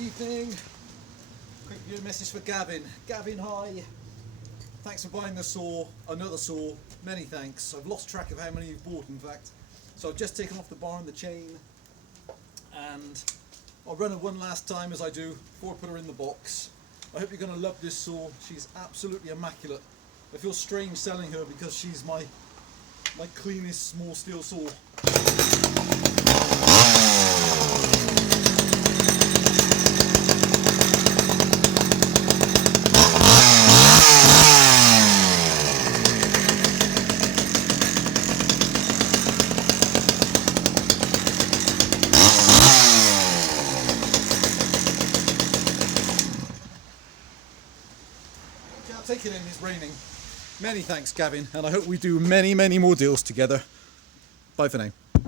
Evening. Quick video message for Gavin. Gavin, hi. Thanks for buying the saw, another saw. Many thanks. I've lost track of how many you've bought, in fact. So I've just taken off the bar and the chain, and I'll run her one last time as I do before I put her in the box. I hope you're going to love this saw. She's absolutely immaculate. I feel strange selling her because she's my cleanest small steel saw. I'll take it in, it's raining. Many thanks, Gavin, and I hope we do many more deals together. Bye for now.